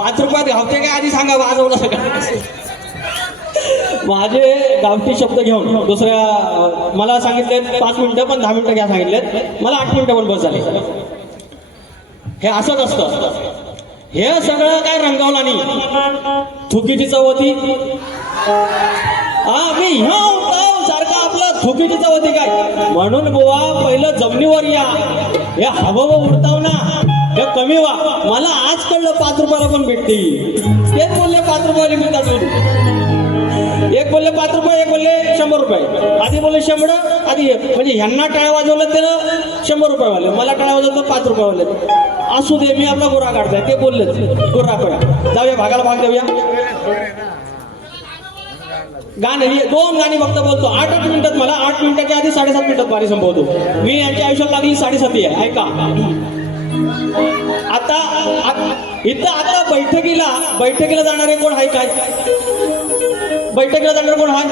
पाच रुपयात घावते काय आधी सांगा वाजवला सगळं. माझे गावठी शब्द घेऊन दुसऱ्या मला सांगितले पाच मिनिटं पण दहा मिनिटं घ्या सांगितलेत. मला आठ मिनिटं पण बस झाली. हे असंच असतं. हे सगळं काय रंगावला नाही. थुकीची चवती हा मी ह्या सारखा आपला थुकीची चवती काय? म्हणून बुवा पहिलं जमिनीवर या. हे हवं उडताव ना. हे कमी वा मला आज कळलं पाच रुपयाला पण भेटते तेच बोलले पाच रुपयाला मिळतात एक बोलले पाच रुपये. एक बोलले शंभर रुपये. आधी बोलले शंभर. आधी म्हणजे ह्यांना टाळ्या वाजवलं त्यानं शंभर रुपये वाले मला टाळ्या वाजवलं तर पाच रुपये वाले असू दे मी आपला गुरा काढताय. ते बोलले गुरा करा. जाऊया भागाला भाग देऊया. गाणे दोन गाणी फक्त बोलतो. आठ आठ मिनिटात मला आठ मिनिटाच्या आधी साडेसात मिनिटात बारी संपवतो. मी यांच्या आयुष्यात लागली साडेसाती आहे. ऐका. आता आ- इथं आता बैठकीला बैठकीला जाणारे कोण आहे काय बैठकीला जाणार कोण आहे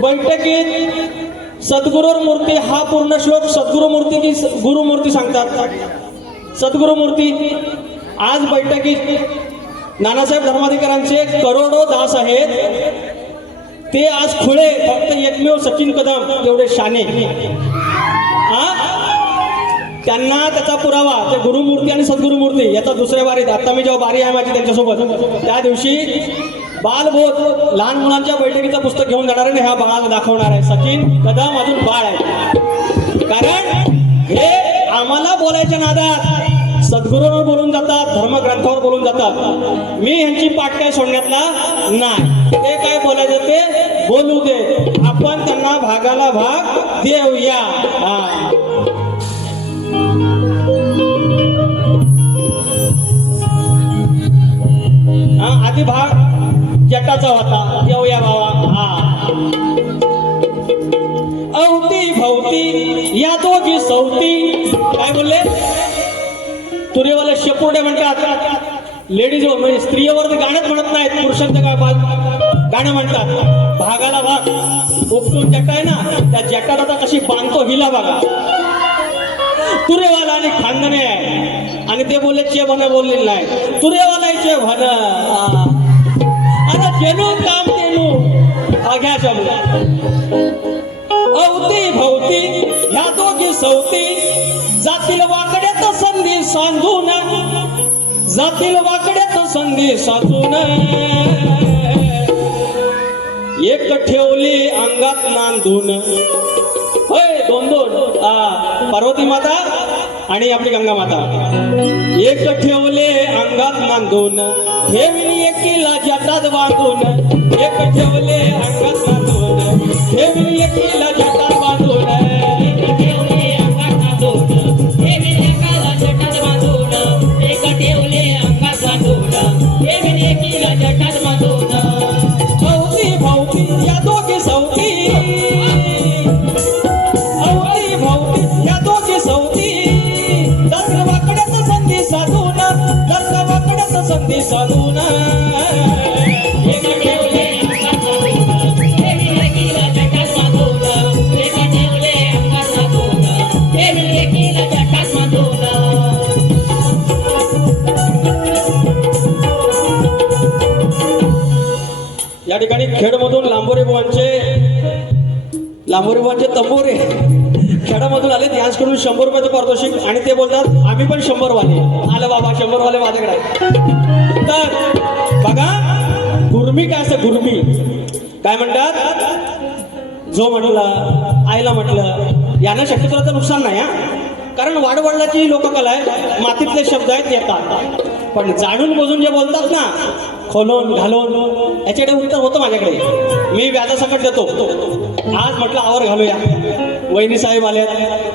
बैठकीत सद्गुरूर मूर्ती हा पूर्ण श्लोक सद्गुरु मूर्ती की गुरु मूर्ती सांगतात. सद्गुरु मूर्ती आज बैठकीत नानासाहेब धर्माधिकाऱ्यांचे करोडो दास आहेत. ते आज खुळे फक्त एकमेव सचिन कदम तेवढे शाने. हा त्यांना त्याचा पुरावा ते गुरुमूर्ती आणि सद्गुरुमूर्ती याचा दुसऱ्या बारीत आता मी जेव्हा बारी आहे माझी त्यांच्यासोबत त्या दिवशी बालबोध लहान मुलांच्या बैठकीचं पुस्तक घेऊन जाणार आहे आणि ह्या बाळाला दाखवणार आहे. सचिन कदम अजून बाळ आहे. कारण हे आम्हाला बोलायच्या नादात सद्गुरूवर बोलून जातात धर्मग्रंथावर बोलून जातात. मी ह्यांची पाठ काय सोडण्यातला नाही. ते काय बोलायचं ते बोलू दे. आपण त्यांना भागाला भाग देऊया. तुरेवाले शेपुर्डे म्हणतात. लेडीज हो, म्हणजे स्त्रियावरती गाणंच म्हणत नाहीत पुरुषांचं काय बाल? गाणं म्हणतात. भागाला भाग उपटून जटा आहे ना त्या जटात आता कशी बांधतो हिला बघा. तुरेवाला आणि खानदाने आहे. आणि ते बोलले चे भन बोललेलं नाही तुरेवाला चे भन. आता जेनू काम तेनू. अघ्या घ्या शब्द जातील वाकड्यात संधी एक ठेवली अंगात नांदून. होय दोन दोन. आ, पार्वती माता आणि आपली गंगा माता. एक ठेवले अंगात नांदून. ठेवली एकीला जटात बांधून. एक ठेवले अंगात नांदून. ठेवली लांबोरे तंबोरे. खेड्यामधून आले डान्स शंभर रुपयाचं पारितोषिक आणि ते बोलतात आम्ही पण शंभर वाले आलं बाबा शंभर वाले माझ्याकडे तर बघा गुरमी काय असतं? गुरमी. काय म्हणतात? जो म्हटलं आईला म्हटलं यांना शक्यतो नुकसान नाही हा. कारण वाडवडिलाची लोककला आहे मातीतले शब्द आहेत येतात. पण जाणून बुजून जे बोलतात ना खोलून घालून याच्याकडे उत्तर होतं माझ्याकडे. मी व्याजासकट देतो. आज म्हटलं आवर घालूया. वहिनी साहेब आले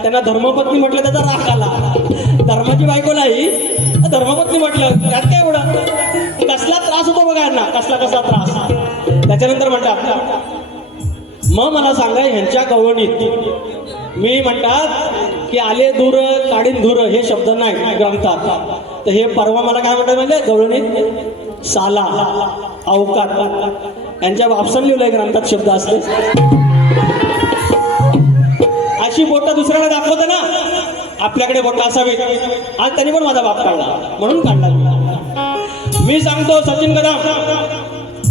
त्यांना धर्मपत्नी म्हटलं त्याचा राग आला. धर्माची बायको नाही. धर्मपत्नी म्हटलं त्यात काय एवढं? कसला त्रास होतो बघा यांना. कसला कसला त्रास? त्याच्यानंतर म्हणतात मग मला सांगा ह्यांच्या कवणीत मी म्हणतात की आले दूर काढीन धूर हे शब्द नाही ग्रंथात. तर हे परवा मला काय म्हणतात म्हणजे गवळणी? साला अवकात. यांच्या वापसन लिहिलंय ग्रंथात शब्द असते. अशी बोटं दुसऱ्याला दाखवत ना आपल्याकडे बोटं असावीत. आज त्यांनी पण माझा बाप काढला. म्हणून काढला मी. मी सांगतो सचिन कदम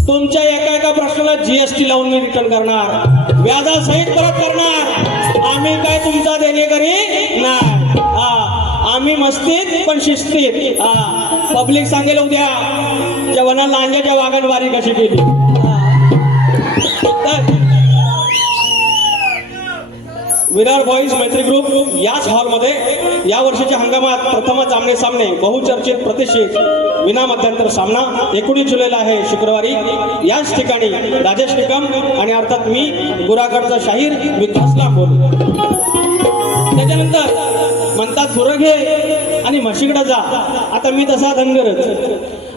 तुमच्या एका एका प्रश्नाला जीएसटी लावून मी रिटर्न करणार. व्याजासहित परत करणार. आम्ही काय तुमचा देणे करी नाही. आम्ही मस्तीत पण शिस्तीत हा. पब्लिक सांगेल उद्या. जेव्हा लांजाच्या वागणवारी कशी केली. विरार बॉईज मैत्री ग्रुप याच हॉलमध्ये या वर्षीच्या हंगामात प्रथमच आमने सामने बहुचर्चित प्रतिष्ठित विना मध्यंतर सामना एकोणीस जुलैला आहे शुक्रवारी. याच ठिकाणी राजेश निकम आणि अर्थात मी गुरागडचा शाहीर विकास लांबोल त्याच्यानंतर म्हणतात घे आणि म्हशीकडे जा. आता मी तसा धनगरच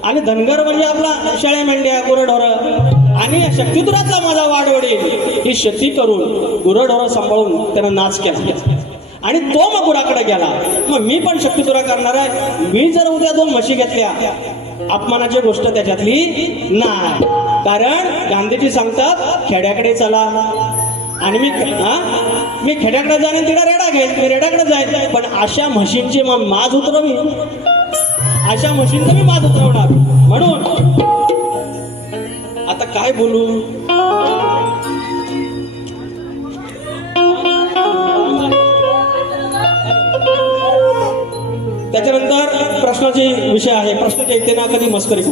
आणि धनगर म्हणजे आपला शेळ्या मेंढ्या गुरंढोरं आणि शक्तिदुरातला माझा वाडवडील ही शेती करून गुरंढोरं सांभाळून त्यानं नाच केला. आणि तो मग गुराकडे गेला. मग मी पण शक्तिदुरा करणार आहे. मी जर उद्या दोन म्हशी घेतल्या अपमानाची गोष्ट त्याच्यातली नाही. कारण गांधीजी सांगतात खेड्याकडे चला. आणि मी हा? मी खेड्याकडे जाईन आणि तिला रेडा घेईन. मी रेड्याकडे जाईन. पण अशा म्हशींची मग माज उतरवी. अशा म्हशींचं मी माज उतरवणार. म्हणून आता काय बोलू? त्याच्यानंतर प्रश्नाचे विषय आहे. प्रश्नाच्या इथे ना कधी मस्करी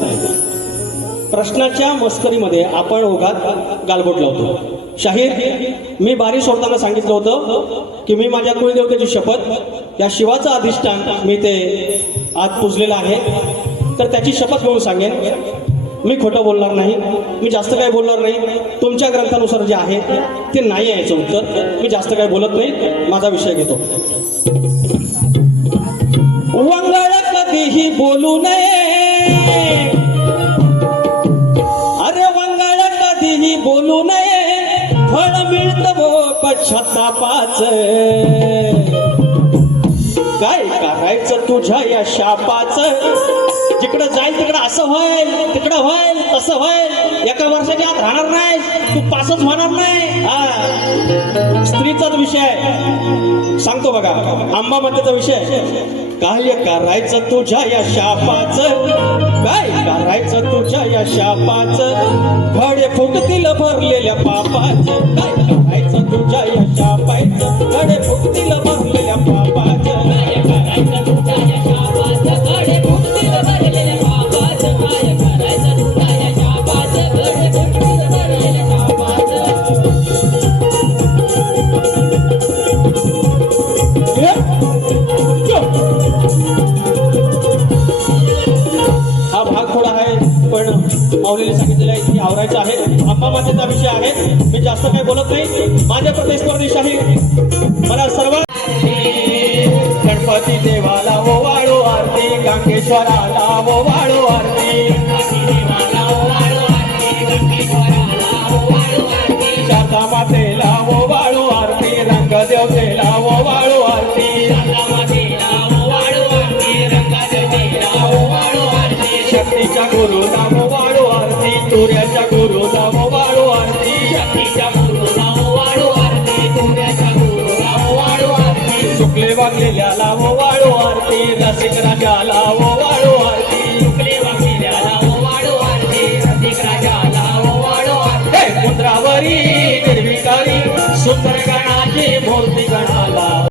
प्रश्नाच्या मस्करीमध्ये आपण ओघात गालबोट लावतो. शाहीर मी बारी सोडताना सांगितलं होतं की मी माझ्या कुलदेवतेची शपथ या शिवाचं अधिष्ठान मी ते आज पुजलेलं आहे. तर त्याची शपथ घेऊन सांगेन. मी खोटं बोलणार नाही मी जास्त काही बोलणार नाही. तुमच्या ग्रंथानुसार जे आहे ते नाही यायचं उत्तर. मी जास्त काही बोलत नाही माझा विषय घेतो. वंगळ कधीही बोलू नये. तापाच काय करायचं तुझ्या या शापाच? जिकडं जाईल तिकडं असं होईल तिकडं होईल तसं होईल. एका वर्षाच्या आत राहणार नाही तू पासच होणार नाही. हा. स्त्रीचाच विषय. आहे. सांगतो बघा आंबा मातेचा विषय. काय करायचं तुझ्या या शापाचं? काय करायचं तुझ्या या शापाच. घडे फुटतील भरलेल्या पापाच. काय करायचं तुझ्या या शापायचं घडे फुटतील चर्चेचा विषय आहे मी जास्त काही बोलत नाही. माझ्या प्रतिस्पर्धी शाही मला सर्व गणपती देवाला ओवाळू आरती गांगेश्वराला ओवाळू आरती. शारदा मातेला ओवाळू आरती रंगदेवतेला ओवाळू आरती. शक्तीच्या गुरुला ओवाळू आरती तुऱ्याच्या चुकले वागलेल्याला ओवाळू आरती. रसिक राजाला ओवाळू आरती. हे मुद्रावरी निर्विकारी सुंदर गणाची मूर्ती गणाला